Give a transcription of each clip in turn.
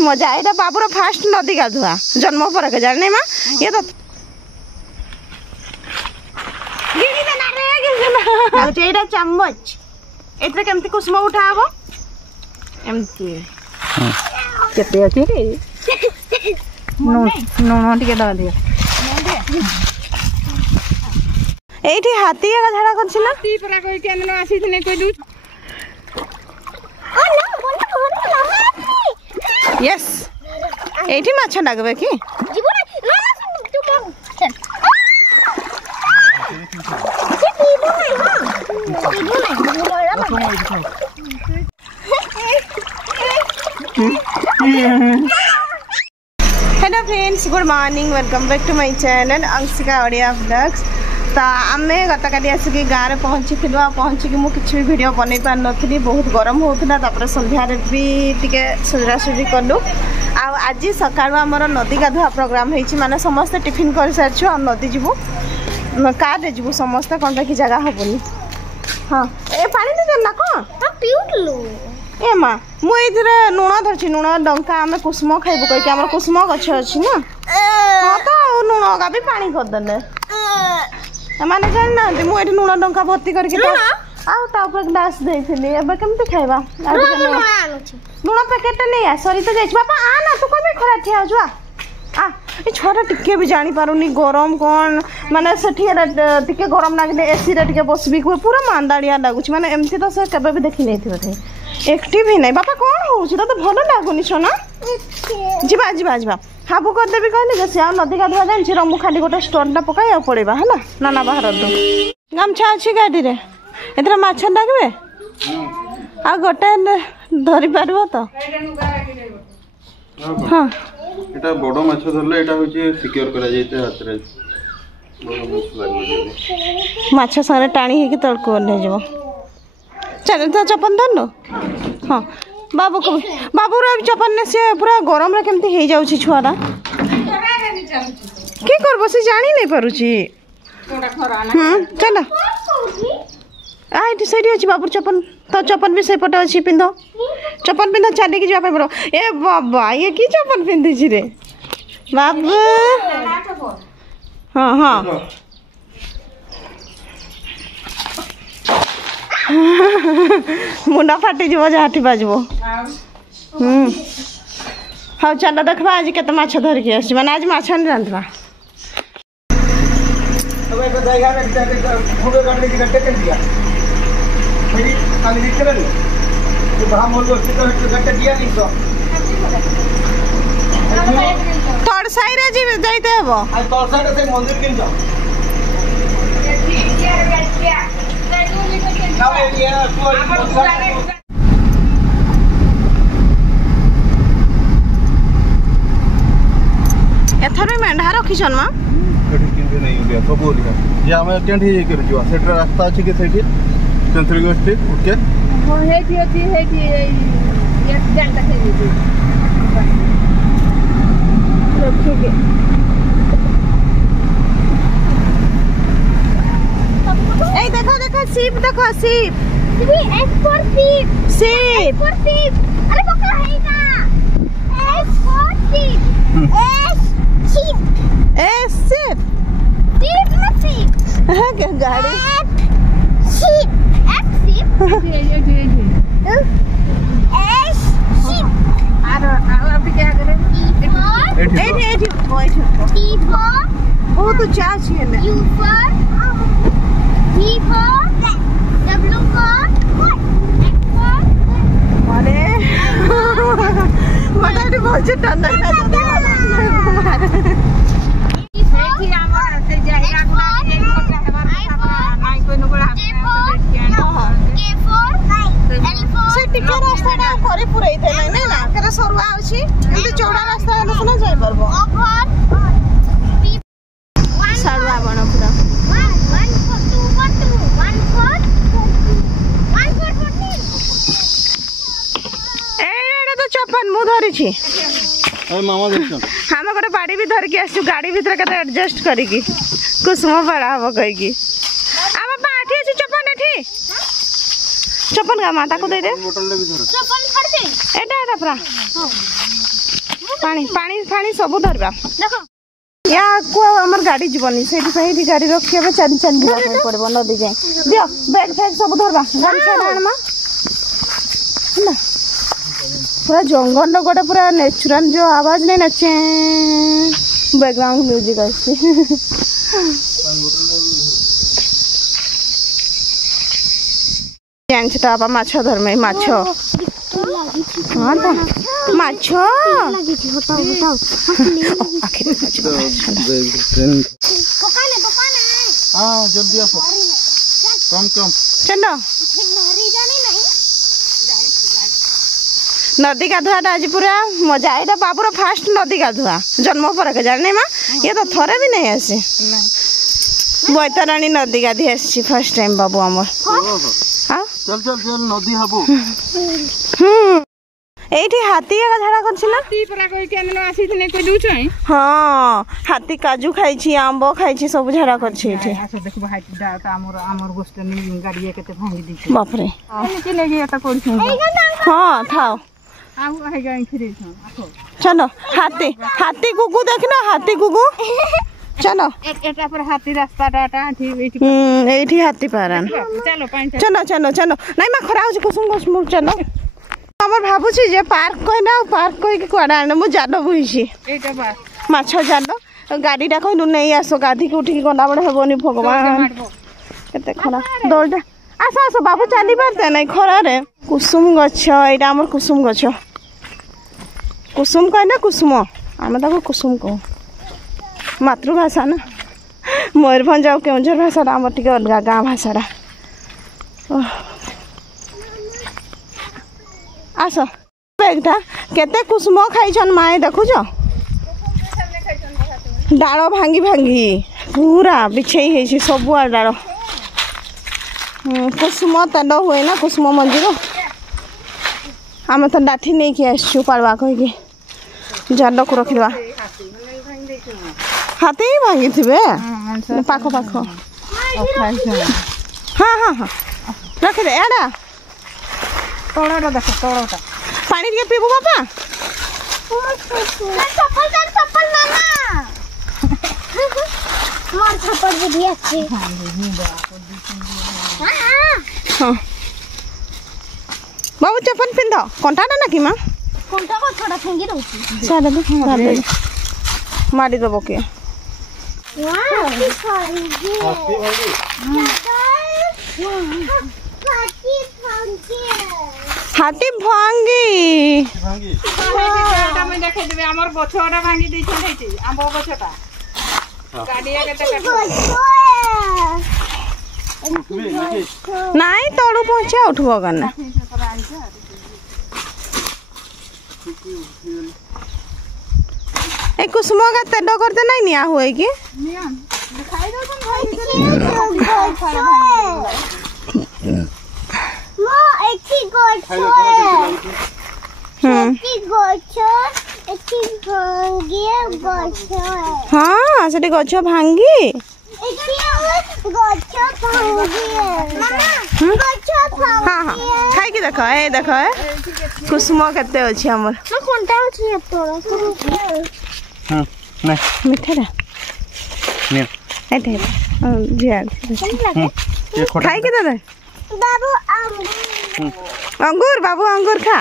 मजा एटा बाबूर फास्ट नदी गाधुआ जन्म पर के जाने माँ ये तो एटा चम्मच एथरे केमती कुसुम उठा हबो एमती केते अछि रे नो टिके द दिया एठी हाथी का झाड़ा करछि ना ती परा कहि के न आसी थने कहि दू ओ ना बोला हाथी यस एठी माछ लागबे की जीबो ना तू चल hello friends good morning welcome back to my channel Anshika Odia vlogs. तो आम गतकाली आसिक गाँव में पहुँचिक मुझे वीडियो बन पार नी बहुत गरम होता संध्यारे भी टे सजासजी कलु आज सका आमर नदी गाधुआ प्रोग्राम होती माने समस्ते टिफिन कर सारी आ नदी जीवु कार जीवु समस्ते कौन कि जगह हेनी हाँ ए पानी दे ना कौन पीउलु ए माँ मुझे लुण धरची लुण लंका आम कुसुम खाइबु कहीं आम कुसुम गछ अच्छी ना हाँ तो लुण का भी पानी करदे माने जाना मुझे लुण लंका भर्ती करके ग्लास देती केमती खाइबा लुण पैकेट नहीं आ सरी तो जाइए बापा आ ना तू कभी खरा ठिया हो आ छुआ टिके भी जानी पारुनी गरम कौन माने टिके गरम लगे एसी रे टिके बसबी पूरा मांदाड़िया लगुच माने एमती तो से केबे भी देखी नहीं थे एक्टिव ही नहीं बापा कौन हो तो भल लगुनि सोना जीवा जीवा जीवा हाबू करदेवी कहले जे से नदी गाधुआ जानी रमु खाली गोटे स्टोनटा पकाई पड़ेगा है ना बाहर दो गामछा अच्छी गाड़ी रे एथरा माछ लागबे आ गोटे धरी पारबो तो हाँ एटा बड़ो माछ धरले एटा होची सिक्योर करा जायते हाथ रे माछ सारे टाणी हे कि तड़को ले जबो चल तो चपन धर लो हाँ बाबू को बाबू रे चपन ने से पूरा गरम रे केमती हे जाउची छुआरा की करबो से जानी नहीं पारुची चल आइटी सही अच्छी बाबू चपन तो चपन भी से पटे अच्छी पिंध चपन पिंध चल के जापे पड़ो ए बाबा ये की चपन पिंधी छी रे बाबू हाँ हाँ मुंडा फाटी जीव जहाँ बाजब हाँ चल देखा आज के माछ धरिकी आस मैंने आज माछ नहीं रांधवा तड़ साई रे जाइते हेबो तड़ साई से मंदिर किन जाओ एथर मेंढा रखिछन मा एठी किंदे नहीं होलिया सब होलिया जे हम टेंट हे कर जीवा सेठ रास्ता अछि के सेठी चंद्रगी स्ट्रीट उठ के हो हेठी अछि हेठी ये एक्सीडेंट के जी रखिए ए देखो देखो सीप देखो सीप एस फॉर सीप सीप फॉर सीप अरे पक्का है ना एस फॉर सीप एस सीप एस सीप सीप ना सीप है क्या गाड़ी सीप एस सीप एस सीप अभी क्या करें एठी टी फॉर बहुत ऊंचा है ना you for V for W for what? X for अरे मतलब बहुत ठंडा है देखिए हमारा से जाहिरा को एक को नहीं कोई नबड़ा K for L for से टिके रास्ता ना करे पुरई थे नहीं ना करे सरवा अछि एते चौड़ा रास्ता है ना जाई परबो O for सरवा बण पूरा चपन मु धरी छी मामा देखो हम गोटे बाड़ी भी धर के आसु गाड़ी भीतर के एडजस्ट करिकी कुसुम बड़ा हबो कहि की आ बाबा आठी अछि चपन एठी चप्पल का माता को दे दे चप्पल फाड़ दे एटा एटा पूरा पानी पानी पानी सब धरबा देखो या को हमर गाड़ी जीवनी सेठी सही गाड़ी रखिबे चाली चाली दिला पड़बो नदी जाए दियो बैग फैग सब धरबा गाड़ी छाड़ आनमा ना पूरा जंगल रो गोटे पूरा नेचुरल जो आवाज नहीं नचे बैकग्राउंड म्यूजिक आसी जान छटा आपा माछ धरमे माछ हां ता माछ लगी थी बताओ बताओ आखिर माछ दुकान है हां जल्दी आओ कम कम चलो नहरी जानी नहीं नदी गाधुआटा आज पूरा मजा एटा बाबूर फास्ट नदी गाधुआ जन्म पर के जाने माँ ये तो थोड़े भी नहीं आसे बैतराणी नदी गाधी आसी फर्स्ट टाइम बाबू आमर हाँ चल चल चल नदी हबो एठी हाथी का झाड़ा करछिला हाथी परा कहि के न आसी थने कोइ दुछै हाँ हाथी काजू खाइछि आंबो खाइछि सब झाड़ा करछि एठी आसे देखबो हाथी डाटा हमर गोष्ठी गाड़ी केते भांगी दी बाप रे के लेगे एता करछु हाँ थाओ आउ है गई फिरे छ आखो चलो हाथी हाथी गुगु देखना हाथी गुगु चलो एटा पर हाथी रास्ता डाटा ठीक एठी हाथी पारान चलो पाइन चलो चलो चलो नहीं मैं खरा हो कुसुम कुसुम चलो हमर भाबुछि जे पार्क कहि ना पार्क कहि के कोडा आने मु जानो बुइछि एटा बा माछ जानो गाडीटा कहलु नहीं आसो गाधी के उठी गला बडे हेबोनी भगवान केते खरा दौड़ा आसो आसो बाबू चली पारते नहीं खरा रे कुसुम गछ एटा हमर कुसुम गछ कुसुम कहना कुसुम आमे ताको कुसुम को मातृभाषा ना मयूरभंज आ केउझर भाषा हमर टिके अलगा गाँ भाषा आस बेगटा केते कुसुम खाइछन माए देखुछ डाल भांगी भांगी पूरा बिछई है सब डाल कुसुम तेल हुए ना कुसुम मंजीर आम तो लाठी नहीं कि आसु पाड़वा कह जाल को रखा हाथी ही भांगी थे पाख पाख हाँ हाँ हाँ रखिदे एडा तोड़ाटा देख तोड़ाटा पानी टिके पीबू बापा चप्पल मामा मोर चप्पल भी अच्छी हाँ बाबू चप्पल पिंध कंटाटा ना कि माँ कोनटा को थोड़ा फेंगी रहउची सारे दे मारी दबो के वाओ हाथी भांगी भांगी एटा में देखे देबे हमर गछटा भांगी दै छै आंबो गछटा गाड़िया केते नहीं तोड़ू पहुंचे उठबो करना ए कुसुम का तेड करते नहीं निया हुए कि नियम दिखाई दो तुम मो एठी गोछो एठी गोछो एठी भांगी गोछो हाँ से गछ भांगी एठी गोछो भांगी मामा गोछो भांगी हाँ हाँ खाई के देखो ए कुसुम केते अछि हमर मैं कोनटा अछि तोरा हां नहीं मिठारा नहीं एते जिया ये खोटा खाई के दे बाबू अंगूर बाबू अंगूर खा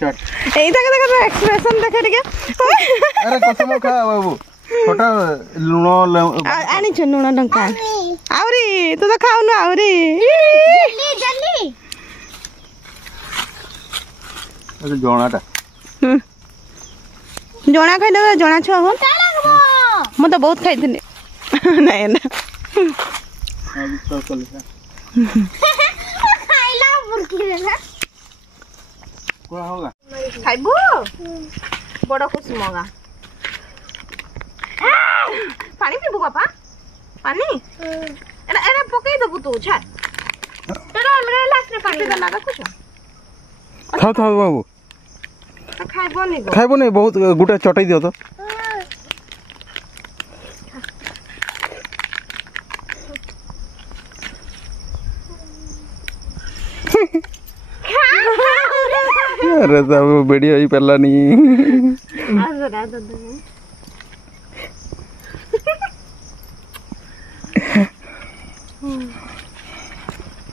चट ए देखो एक्सप्रेशन देखे टिके अरे कसम खा बाबू छोटा लूण आनी छ लूण लंका आउरी तू तो खाऊ ना आउरी जल्दी जल्दी अरे जोणाटा जोणा खाई दे जोणा छ हो म तो बहुत खाई थने नहीं ना अभी तो चल खाइला बुरकी रे ना क्या होगा खाइबो बड़ कुसुम गा पानी पीबू पापा पानी एना एना पकई दबु तू छा तेरा मेरा लास्ट में पानी दला का कुछ खाओ खाओ बाबू खाइबो नहीं खाइबो नहीं बहुत गुटा चटाई दियो तो ड्रेस अब वीडियो ही पलानी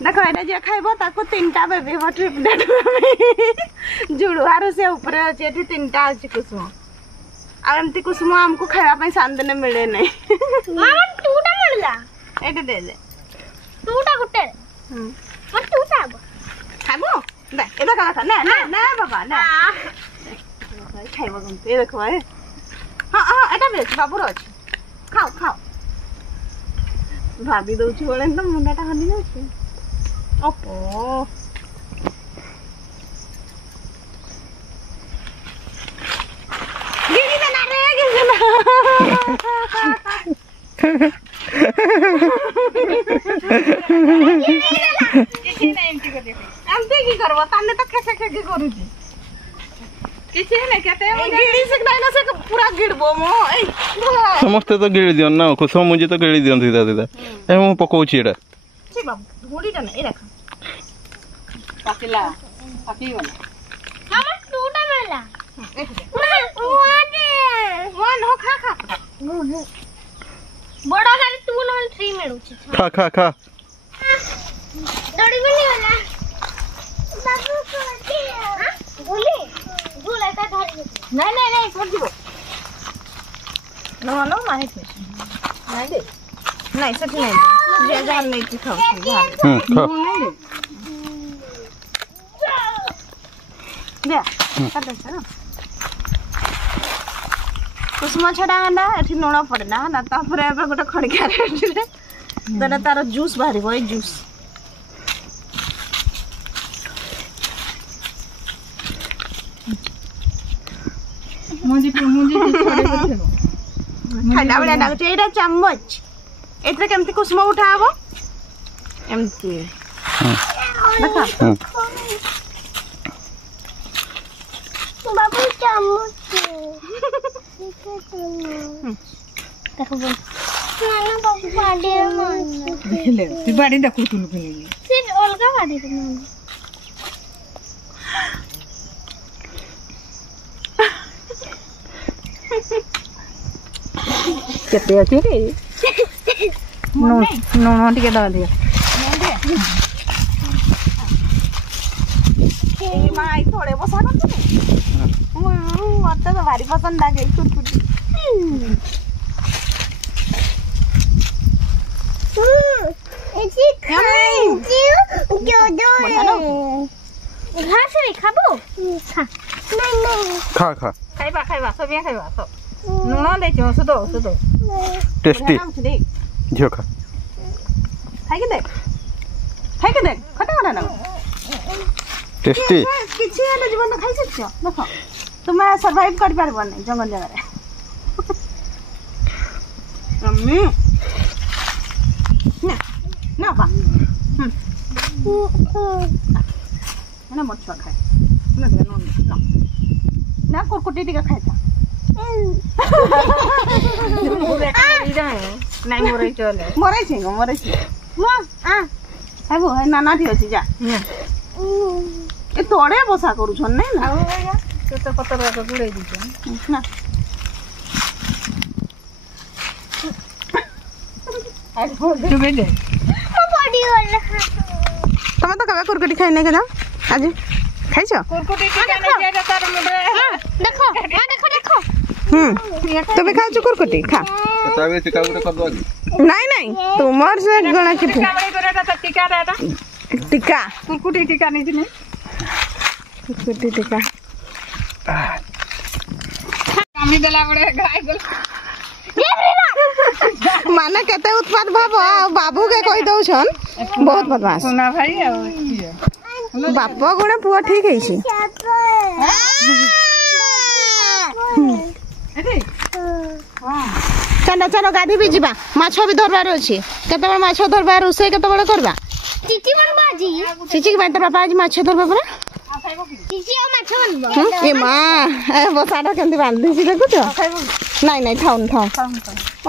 देखो एटा जे खाइबो ताको तीनटा बेबी हो ट्रिप डेट जुड़ुआर से ऊपर अछि एठी तीनटा अछि कुसुम आ एमती कुसुम हमको खाइबा पई सांदने मिले नै मामा टूटा मिलला एटा दे दे टूटा गुटे मत टूटा खाइबो दे एटा खा ना ना ना बाबा ना खाइबो गंते देखो ए हां हां एटा बेच बाबूर अछि खाओ खाओ भाभी दउछि बोले त मुंडाटा हनी जाछि ओपो गिरी दे ना रे गिरी ना କିଛି ନାହିଁ ଏମିତି କରି ଦେଖେ एमती की करबो ताने त खेसे खेके करूछि କିଛି ନାହିଁ କେତେ गिरी से नाही ना से पूरा गिरबो मो ए समस्ते तो गिड़ी दियन ना कुसुम मुझे तो गिड़ी दियन सीधा सीधा ए मु पकोछि एटा छी बाबू धोड़ीटा ना ए रखा ପାକିଲା ପାକିଗଲା मामा टूटा मिलला वन हो खा खा बड़ा गाड़ी 2 नॉन 3 मिलुछि खा खा खा दौड़ी भी नहीं होला बाबू को बोले झूला ता धरि नहीं नहीं नहीं छोड़ दिबो नो नो माहे छे नहीं दे नहीं सच नहीं जे जान नहीं की खाओ खा दे कर दे ना कुसुम छड़ा ना एठी लुण पड़े ना ना तापरे एबे गोटे खड़िका रेटले देना तार जूस बाहरिबो ए जूस मुझे छोड़े देबो खाइला बेला लागछ एटा चम्मच एतरे केमती कुसुम उठाबो एमती देखा बाबू चम्मच देखो बोल नाना बाबू बाडी माछ ଦେଖିଲେ ତୁ ବାଡ଼ି ଦେଖୁଥିଲୁ କି सिर्फ अलगा बाडी रे माछ କେତେ ଅଛି ରେ ନୁଣ ଟିକେ ଦବା ଦିଅ माँ आई थोड़े बसा करते मत तो भारी पसंद आ गई कुरकुरी एजी घास रे खाबो नहीं नहीं खा खा ଖାଇବା ଖାଇବା ସବିଆ ଖାଇବା ସବୁ ଲୁଣ ଦେଇଛି ଔଷଧ ଔଷଧ टेस्टी झियो खा खाई देख खटा खटा ना टेस्टी किछि हेले जीवन खाई सकछ देखो तुम सर्वाइव कर पारबो नहीं जंगल जगह रे मम्मी ना ना बा ना मत खाए ना दे नो ना कुरकुटी टिका खाइता ନାଇଁ ମୋର ଚଲେ मरै छै म आ हेबो है नाना थी अछि जा ए तोड़े बसा करू छन नै ना କେତେ ପତ୍ର ଗୁଡ଼େଇ ଦେଇଛ ना ଚୁବେଇ ଦେ बॉडी वाला तमे तो कबे कुरकुटी खाइ नै के जा आज खाइछ କୁରକୁଟି ଟିକେ ନେଇ ଯାଏ ତାର ମୁଣ୍ଡରେ देखो हां देखो देखो तबे खाइ छु कुरकुटी खा तबे टिका गुटे कर दो नहीं नहीं तुमर से गणा के କାମড়ି করে এটা টিকা এটা टिका କୁରକୁଟି টিকা ନେଇ ଦିନେ कुरकुटी टिका କାମି ଦେଲା बड़े गाय गल माने केते उत्पाद भाबो बाबू के कहि दउ छन बहुत बदमाश सुना भाई आ बाप गुणे पुआ ठीक है छी चलो चलो गाधी भी जीवा माछो भी धरबार अछि केते बड़ माछो धरबार उसे केते बड़ करबा चिची बन बाजी चिची के बात पापा आज माछो धरबा परा चिची और माछ बनबो ए मां ए बसाडा केंति बांधी छी देखुछ नहीं नहीं थाउन थाउ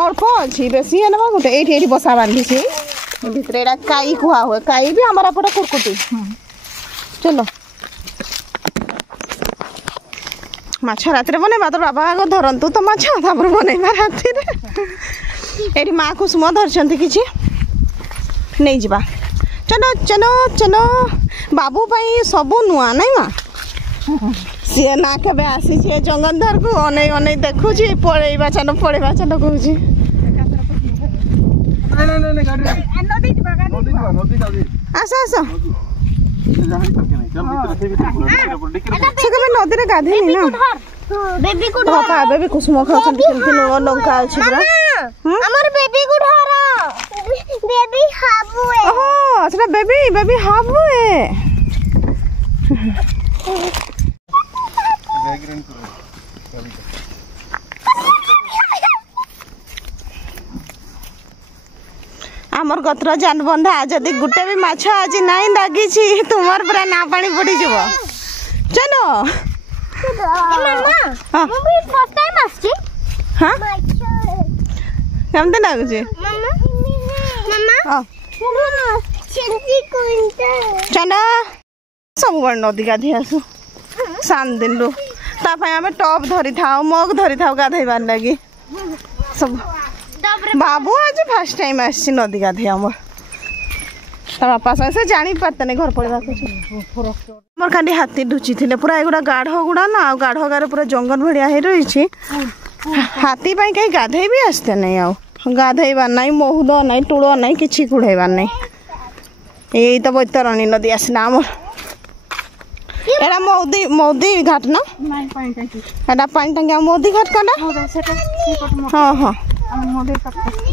और को अछि बेसी है ना गुटे एठी एठी बसा बांधी छी भितरे एटा काई कुआ होय काई भी हमारा परा कुरकुटी चलो माछ राति बनैबा तो बाबा आग धरतु तो माछ तापर बनैबा राति ये माँ कुसुम धरती कि नहीं जा चलो चलो चलो बाबू पाई सबू नुआ नहीं माँ सी ना के आसी जंगलधर को अनै अनै देखु पड़ेबा चलो कहूँ आस आस नदी में गाधे ना पापा भी कुसुम खाऊ लुण लंका अच्छे पूरा बेबी को धर बेबी हाबू है ओह सेटा बेबी हाबू है आमर गत्र जान बंधा जदि गुटे भी माछ आज नहीं लगी तुमर पूरा ना पानी पड़ी जीव चलो मम्मा मैं भी फर्स्ट टाइम आछि हां केमते लागुचे मम्मा मम्मा छिंती कोइंटा चलो सब बड़ नदी गाधी आसु सान दिन लो ता पय हमें टॉप धरी थाओ मग धरी थाओ गाधैबार लगी सब बाबू आज फर्स्ट टाइम आसी नदी गाधे आमर बापा से जानी पारते नहीं घर पड़वा मोर खाली हाथी ढुची थे पूरा एगुड़ा गाढ़ गुड़ा ना गाढ़ गारे पूरा जंगल भाया हो रही हाथी कहीं गाधे भी आसते नहीं आउ गाधेबार ना महुद ना टूल ना कि कुड़ेबार नहीं यही तो बैतरणी नदी आसना आमर एटा मौदी घाट ना एटा पानी टांगी मौदी घाट कना हाँ हाँ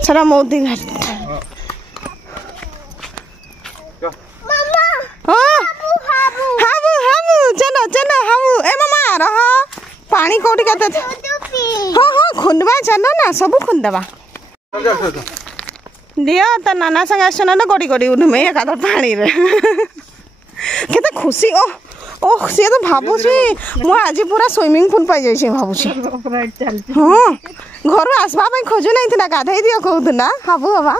सरा मौदी घाट हाबू हाबू चलो चलो हाबू ए मामा रह पानी कोठी कते हाँ हाँ खुंदबा चलो ना सब खुंदबा दिया तो नाना संग आसन ना गड़ी गड़ी उठमे एकादर पानी रे केते खुशी ओ ओह सी तो भावुची मु आज पूरा स्विमिंग पूल पाई जाइए भावुची हाँ घर आसवा खोजु नहीं था गाधई दियो कहूला हाबू बाबा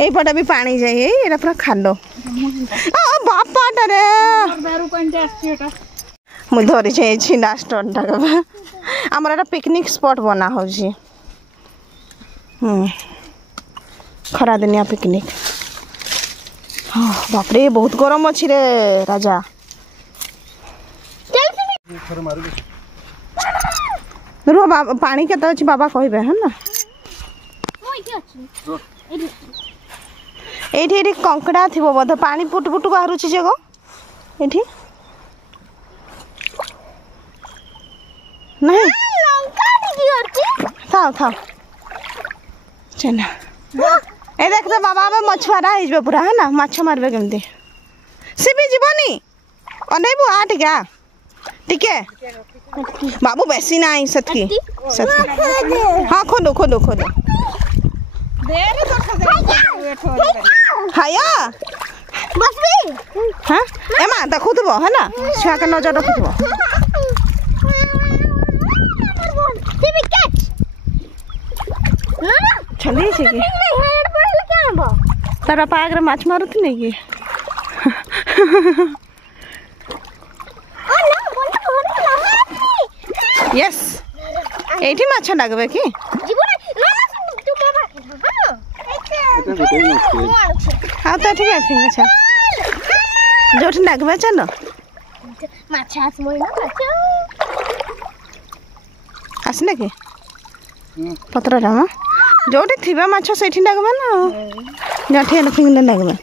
यपटे भी पानी जाए ये पूरा खाल बापाटे मुझे धरी छिंडा स्टोर आमर एटा पिकनिक स्पॉट बना हो खरा दिनिया पिकनिक बापरे बहुत गरम अच्छी रे राजा रुह पानी केते अच्छी बाबा कहबे है ना ये कंकड़ा थी बोध पानी पुट पुट बाहर जगह ये नहीं था था चल ए देख तो बाबा अब मछुआरा हो पूरा है ना माछ मारबे केमती सी भी जीवनी अनेबू आ टिका टिके बाबू बेसी ना सतकी हाँ खोलो खोलो खोलो हाया हाँ एमा देखुब है ना छुआ के नजर रखुब चली तार बापा आगे माछ मारुती नहीं कि यस एठी माछ लागबे कि हाँ तो ठीक है फिर अच्छा जो लगवा चलो आसने कि पत्र रामा जो थी माछ से लगवा ना जो फिंगने लगवा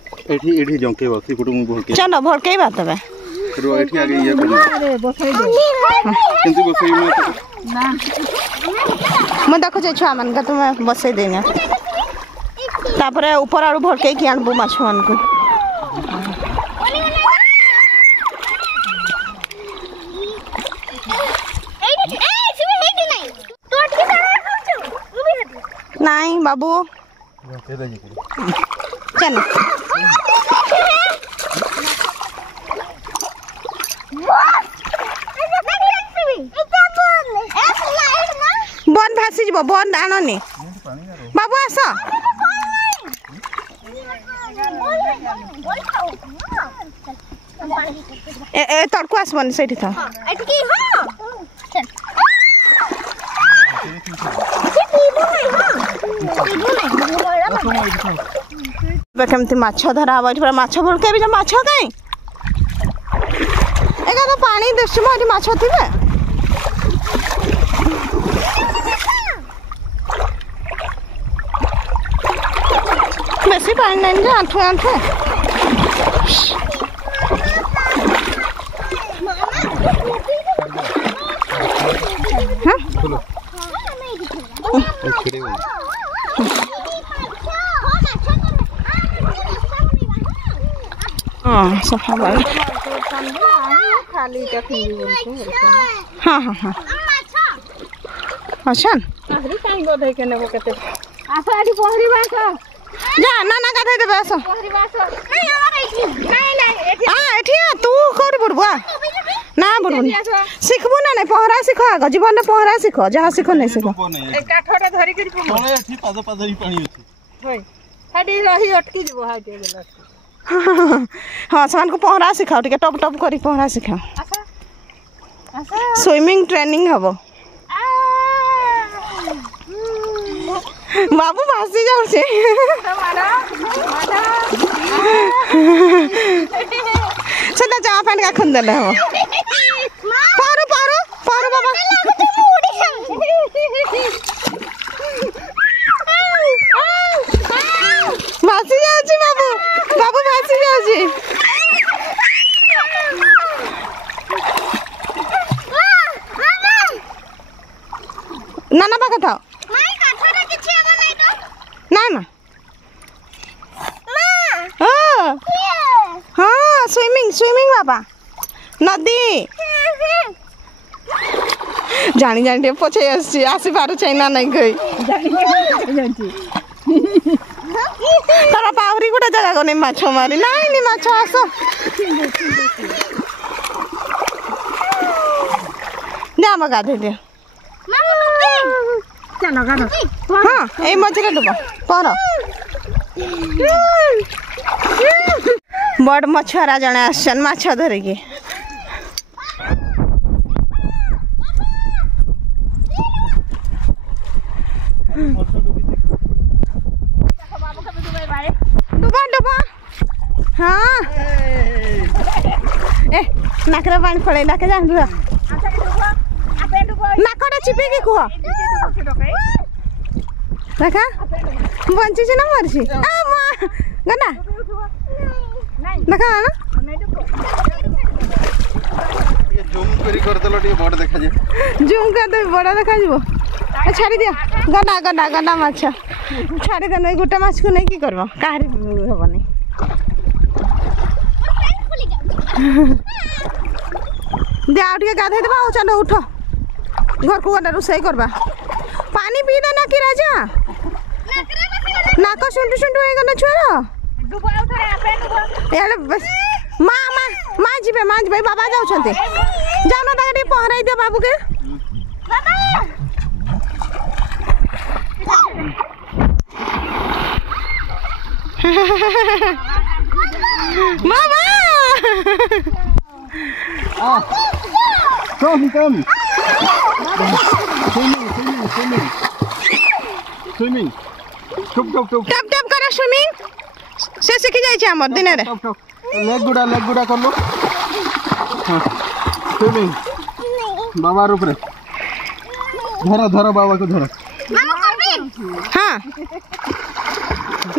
चलो भड़कईबा तब मुझे देखुचे छुआ मान तुम बसई देना तापरे ऊपर आड़ू भड़कई कि आनबू माछ मान को नहीं बाबू चल बन भासी जीव बन आननी बाबू आस तड़को आसबनी से केमती माछ धरा हम ये माछ बुड़के भी माछ कहीं एका तो पानी दिशु मोरी माछ थिबे बेसी पानी नहीं जे आंठू आंठू हाँ सफा बाल खाली हाँ हाँ हाँ अच्छा कहीं बोधे के नेबो केते आसा आडी पहरी बास जा ना ना गाधे देबे आसो पहरी बास नहीं हमरा एठी नहीं नहीं एठी हां एठी तू कर बुड़बा ना बुड़बनी सिखबू ना नहीं पहरा सिख आग जीवन में पहरा सिख जहाँ सिख नहीं सिख ए काठोटा धरि करी तळे एठी पाद पाद ही पानी अछि होय खाडी रही अटकी जबो हाय के गेला हाँ सान को पहरा सिखाओ टिके टप टप करी पहरा सिखाओ आसा आसा स्विमिंग ट्रेनिंग हबो बाबू भासी जाऊ छे मारा मारा सदा जा पैंट का खुंद ले हो पारो पारो पारो बाबा भासी जाऊ छी बाबू बाबू भासी जाऊ छी नाना बाका था नहीं माँ हाँ स्विमिंग स्विमिंग बाबा नदी जानी जानी पछे आसी पार चाइना नहीं गई तारा पावरी गोटे जगह को नहीं माछ मारी नहीं माछ आस जा हम गाधे दे चलो गाधो हाँ ए मझे डुब पर बड़ मछुआरा जने आसन माछ धरिकी डुबा डुबा हाँ ए नाकरा पानी पड़े नाके जान दुआ नाकड़ा चिपे कुह देखा बंची ना मरसी आ मां गना देखा ना ये जूम करी कर देलो टी बड़ देखा जे जूम कर दे बड़ा देखा जीवो छाड़ी दिया गना गना गना माछ छाड़ी दे नई गोटा माछ को नहीं की करबो काहरी होबनी दे आउ के गाधे देबा चलो उठो घर को गना रुसई करबा पानी पी दे ना कि राजा नाक सुंटू सुंटू हो गना छोरा डुबो उठरे आपे डुबो याले बस मां मां मां जीबे बाबा जाउ छते जाउ ना ताके पहराई दे बाबू के बाबा मामा Come. Swimming. Tup. टप टप करा स्विमिंग से सीखी जाय छै हमर दिन रे लेग गुड़ा कर लो हां स्विमिंग बाबा रुक रे धरा बाबा को धरा हां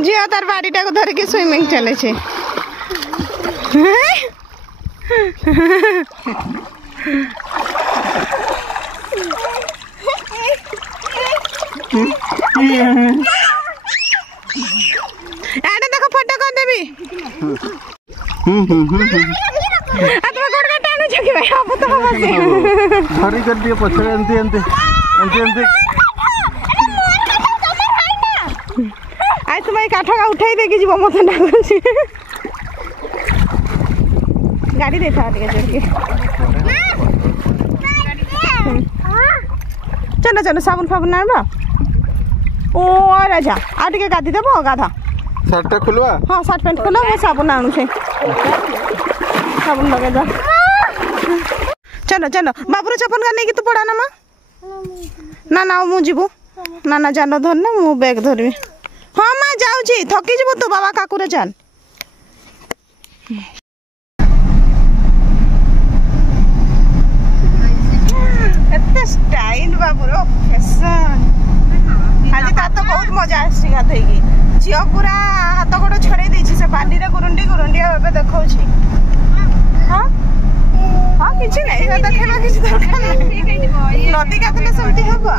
जिया तार बाड़ीटा को धर के स्विमिंग चले छै आने देखो फोटो कर देबी आत्मा गोड़ का टानु छके भाई अब तो हसे धरी कर दिए पछरे एंती आई तुम काठ का उठाई देके जीव मत डाकुची गाड़ी दे था टिके जोर के चलो साबुन फाबुन आनबा ओ राजा आ टिके गादी देबो गाधा शर्ट खुलवा हां शर्ट पैंट खोलो मैं साबुन आनु छे साबुन लगे जा चलो बाबूर चपन का नहीं कि तू पड़ा ना मां ना मु जीवो ना जानो धर ना मु बैग धरबी हाँ माँ जाऊँगी थकी जीव तू बाबा काकुरे चाल एते स्टाइल बाबूर फैशन आज तार तो बहुत मजा आसी गाधेकी झील पूरा हाथ गोड़ छड़े देछि से पानी रे गुरुंडी गुरुंडी एबे देखौछि हाँ हाँ किछि नै देखैबा किछि दरकार नै नदी गाधले सेमती हबो